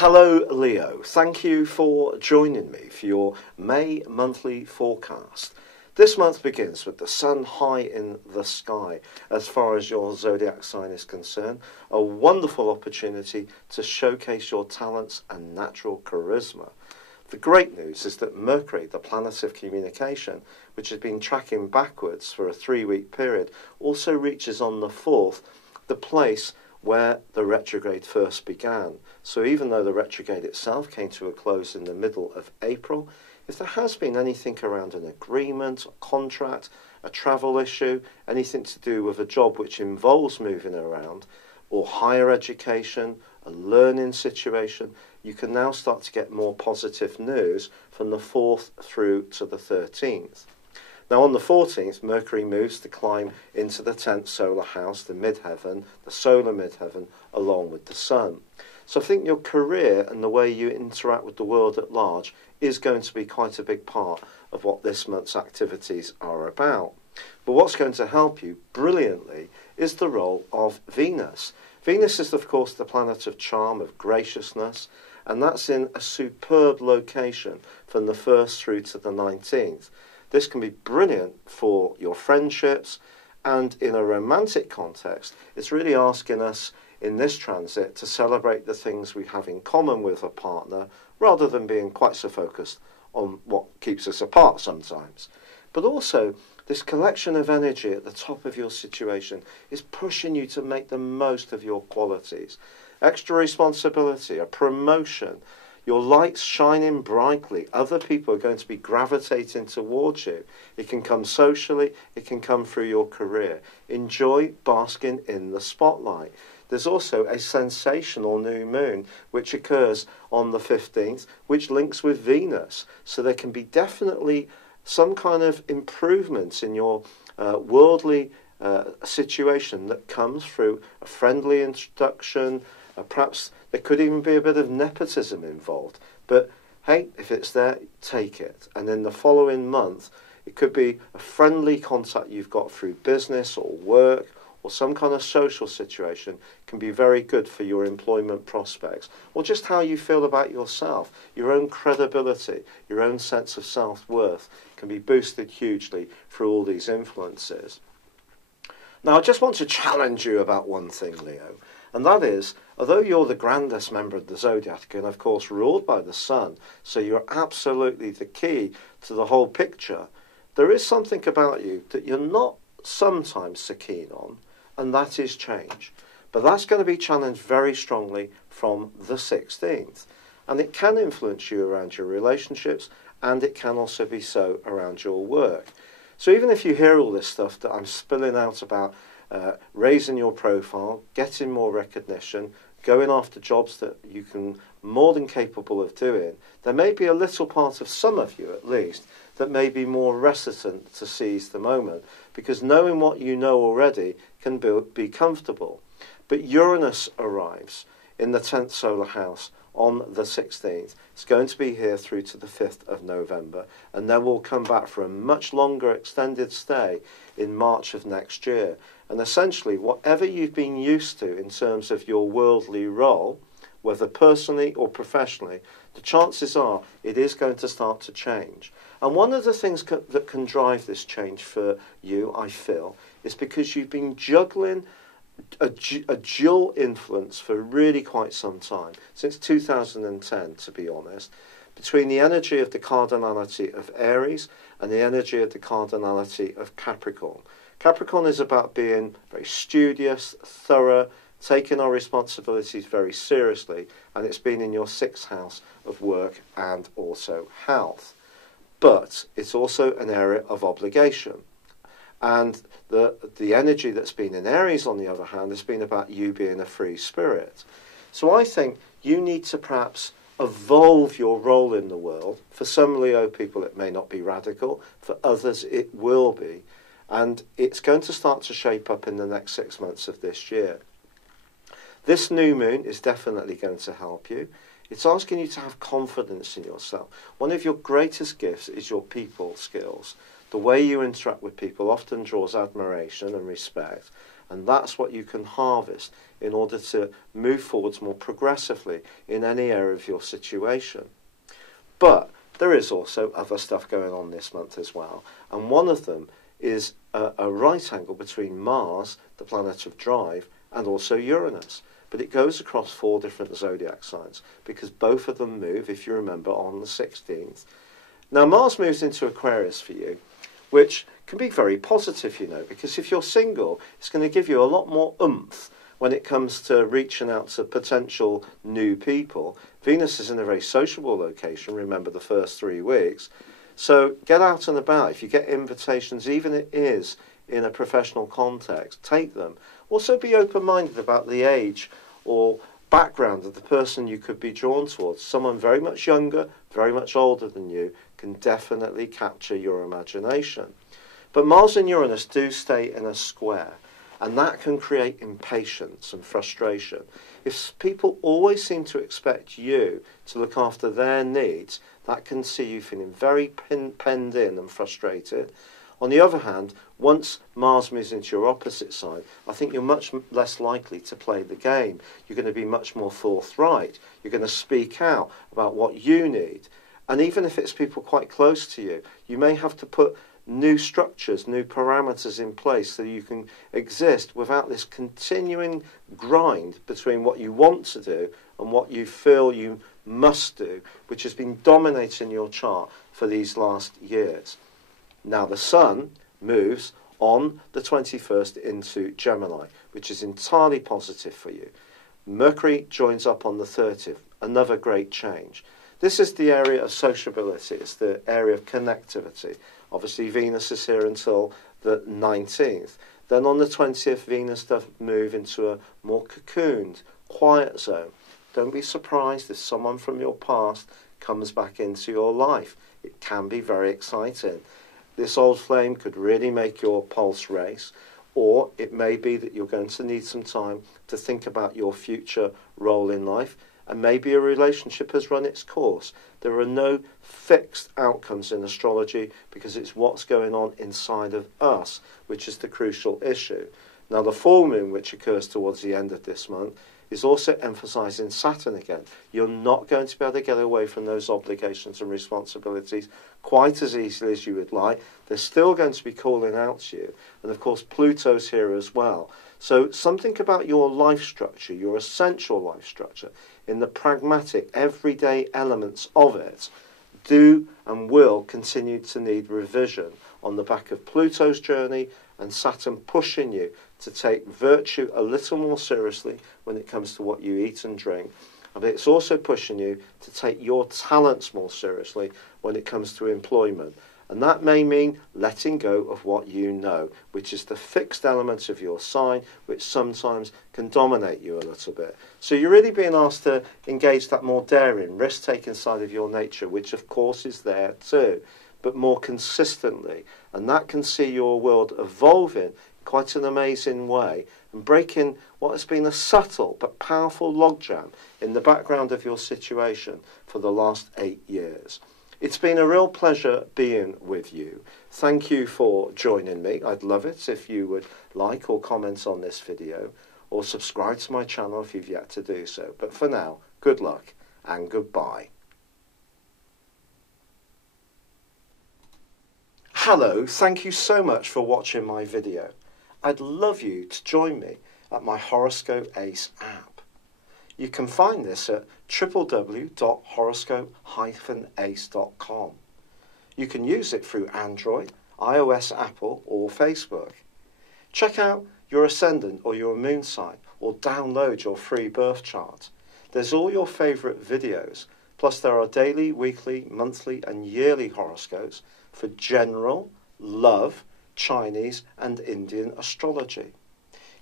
Hello Leo, thank you for joining me for your May monthly forecast. This month begins with the sun high in the sky as far as your zodiac sign is concerned, a wonderful opportunity to showcase your talents and natural charisma. The great news is that Mercury, the planet of communication, which has been tracking backwards for a 3-week period, also reaches on the 4th, the place where the retrograde first began. So even though the retrograde itself came to a close in the middle of April, if there has been anything around an agreement, a contract, a travel issue, anything to do with a job which involves moving around, or higher education, a learning situation, you can now start to get more positive news from the 4th through to the 13th. Now on the 14th, Mercury moves to climb into the 10th solar house, the midheaven, the solar midheaven, along with the sun. So I think your career and the way you interact with the world at large is going to be quite a big part of what this month's activities are about. But what's going to help you brilliantly is the role of Venus. Venus is, of course, the planet of charm, of graciousness, and that's in a superb location from the 1st through to the 19th. This can be brilliant for your friendships, and in a romantic context, it's really asking us in this transit to celebrate the things we have in common with a partner, rather than being quite so focused on what keeps us apart sometimes. But also, this collection of energy at the top of your situation is pushing you to make the most of your qualities. Extra responsibility, a promotion, your light's shining brightly. Other people are going to be gravitating towards you. It can come socially, it can come through your career. Enjoy basking in the spotlight. There's also a sensational new moon which occurs on the 15th, which links with Venus. So there can be definitely some kind of improvements in your worldly situation that comes through a friendly introduction. Perhaps there could even be a bit of nepotism involved. But hey, if it's there, take it. And in the following month, it could be a friendly contact you've got through business or work or some kind of social situation can be very good for your employment prospects, or just how you feel about yourself. Your own credibility, your own sense of self-worth can be boosted hugely through all these influences. Now, I just want to challenge you about one thing, Leo, and that is, although you're the grandest member of the Zodiac and, of course, ruled by the sun, so you're absolutely the key to the whole picture, there is something about you that you're not sometimes so keen on, and that is change. But that's going to be challenged very strongly from the 16th. And it can influence you around your relationships, and it can also be so around your work. So even if you hear all this stuff that I'm spilling out about raising your profile, getting more recognition, going after jobs that you can more than capable of doing, there may be a little part of some of you at least that may be more reticent to seize the moment, because knowing what you know already can be comfortable. But Uranus arrives in the 10th solar house on the 16th. It's going to be here through to the 5th of November, and then we'll come back for a much longer extended stay in March of next year. And essentially, whatever you've been used to in terms of your worldly role, whether personally or professionally, the chances are it is going to start to change. And one of the things that can drive this change for you, I feel, is because you've been juggling a dual influence for really quite some time, since 2010 to be honest, between the energy of the cardinality of Aries and the energy of the cardinality of Capricorn. Capricorn is about being very studious, thorough, taking our responsibilities very seriously, and it's been in your 6th house of work and also health. But it's also an area of obligation. And the energy that's been in Aries, on the other hand, has been about you being a free spirit. So I think you need to perhaps evolve your role in the world. For some Leo people, it may not be radical. For others, it will be. And it's going to start to shape up in the next 6 months of this year. This new moon is definitely going to help you. It's asking you to have confidence in yourself. One of your greatest gifts is your people skills. The way you interact with people often draws admiration and respect, And that's what you can harvest in order to move forwards more progressively in any area of your situation. But there is also other stuff going on this month as well. And one of them is a right angle between Mars, the planet of drive, and also Uranus. But it goes across 4 different zodiac signs because both of them move, if you remember, on the 16th. Now, Mars moves into Aquarius for you, which can be very positive, you know, because if you're single, it's going to give you a lot more oomph when it comes to reaching out to potential new people. Venus is in a very sociable location, remember, the first 3 weeks. So get out and about. If you get invitations, even if it is in a professional context, take them. Also be open-minded about the age or background of the person you could be drawn towards. Someone very much younger, very much older than you can definitely capture your imagination. But Mars and Uranus do stay in a square, and that can create impatience and frustration. If people always seem to expect you to look after their needs, that can see you feeling very penned in and frustrated. On the other hand, once Mars moves into your opposite side, I think you're much less likely to play the game. You're going to be much more forthright. You're going to speak out about what you need. And even if it's people quite close to you, you may have to put new structures, new parameters in place so you can exist without this continuing grind between what you want to do and what you feel you must do, which has been dominating your chart for these last years. Now the Sun moves on the 21st into Gemini, which is entirely positive for you. Mercury joins up on the 30th, another great change. This is the area of sociability, it's the area of connectivity. Obviously Venus is here until the 19th. Then on the 20th, Venus does move into a more cocooned, quiet zone. Don't be surprised if someone from your past comes back into your life. It can be very exciting. This old flame could really make your pulse race, or it may be that you're going to need some time to think about your future role in life, and maybe a relationship has run its course. There are no fixed outcomes in astrology because it's what's going on inside of us, which is the crucial issue. Now, the full moon, which occurs towards the end of this month, is also emphasising Saturn again. You're not going to be able to get away from those obligations and responsibilities quite as easily as you would like. They're still going to be calling out to you. And of course, Pluto's here as well. So something about your life structure, your essential life structure, in the pragmatic, everyday elements of it, do and will continue to need revision on the back of Pluto's journey and Saturn pushing you to take virtue a little more seriously when it comes to what you eat and drink. But it's also pushing you to take your talents more seriously when it comes to employment. And that may mean letting go of what you know, which is the fixed element of your sign, which sometimes can dominate you a little bit. So you're really being asked to engage that more daring, risk-taking side of your nature, which of course is there too, but more consistently. And that can see your world evolving quite an amazing way and breaking what has been a subtle but powerful logjam in the background of your situation for the last 8 years. It's been a real pleasure being with you. Thank you for joining me. I'd love it if you would like or comment on this video or subscribe to my channel if you've yet to do so. But for now, good luck and goodbye. Hello, thank you so much for watching my video. I'd love you to join me at my Horoscope Ace app. You can find this at www.horoscope-ace.com. You can use it through Android, iOS, Apple or Facebook. Check out your ascendant or your moon sign or download your free birth chart. There's all your favourite videos, plus there are daily, weekly, monthly and yearly horoscopes for general, love, Chinese and Indian astrology.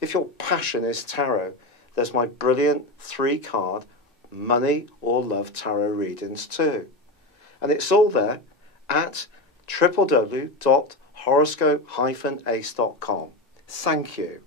If your passion is tarot, there's my brilliant 3-card money or love tarot readings too. And it's all there at www.horoscope-ace.com. Thank you.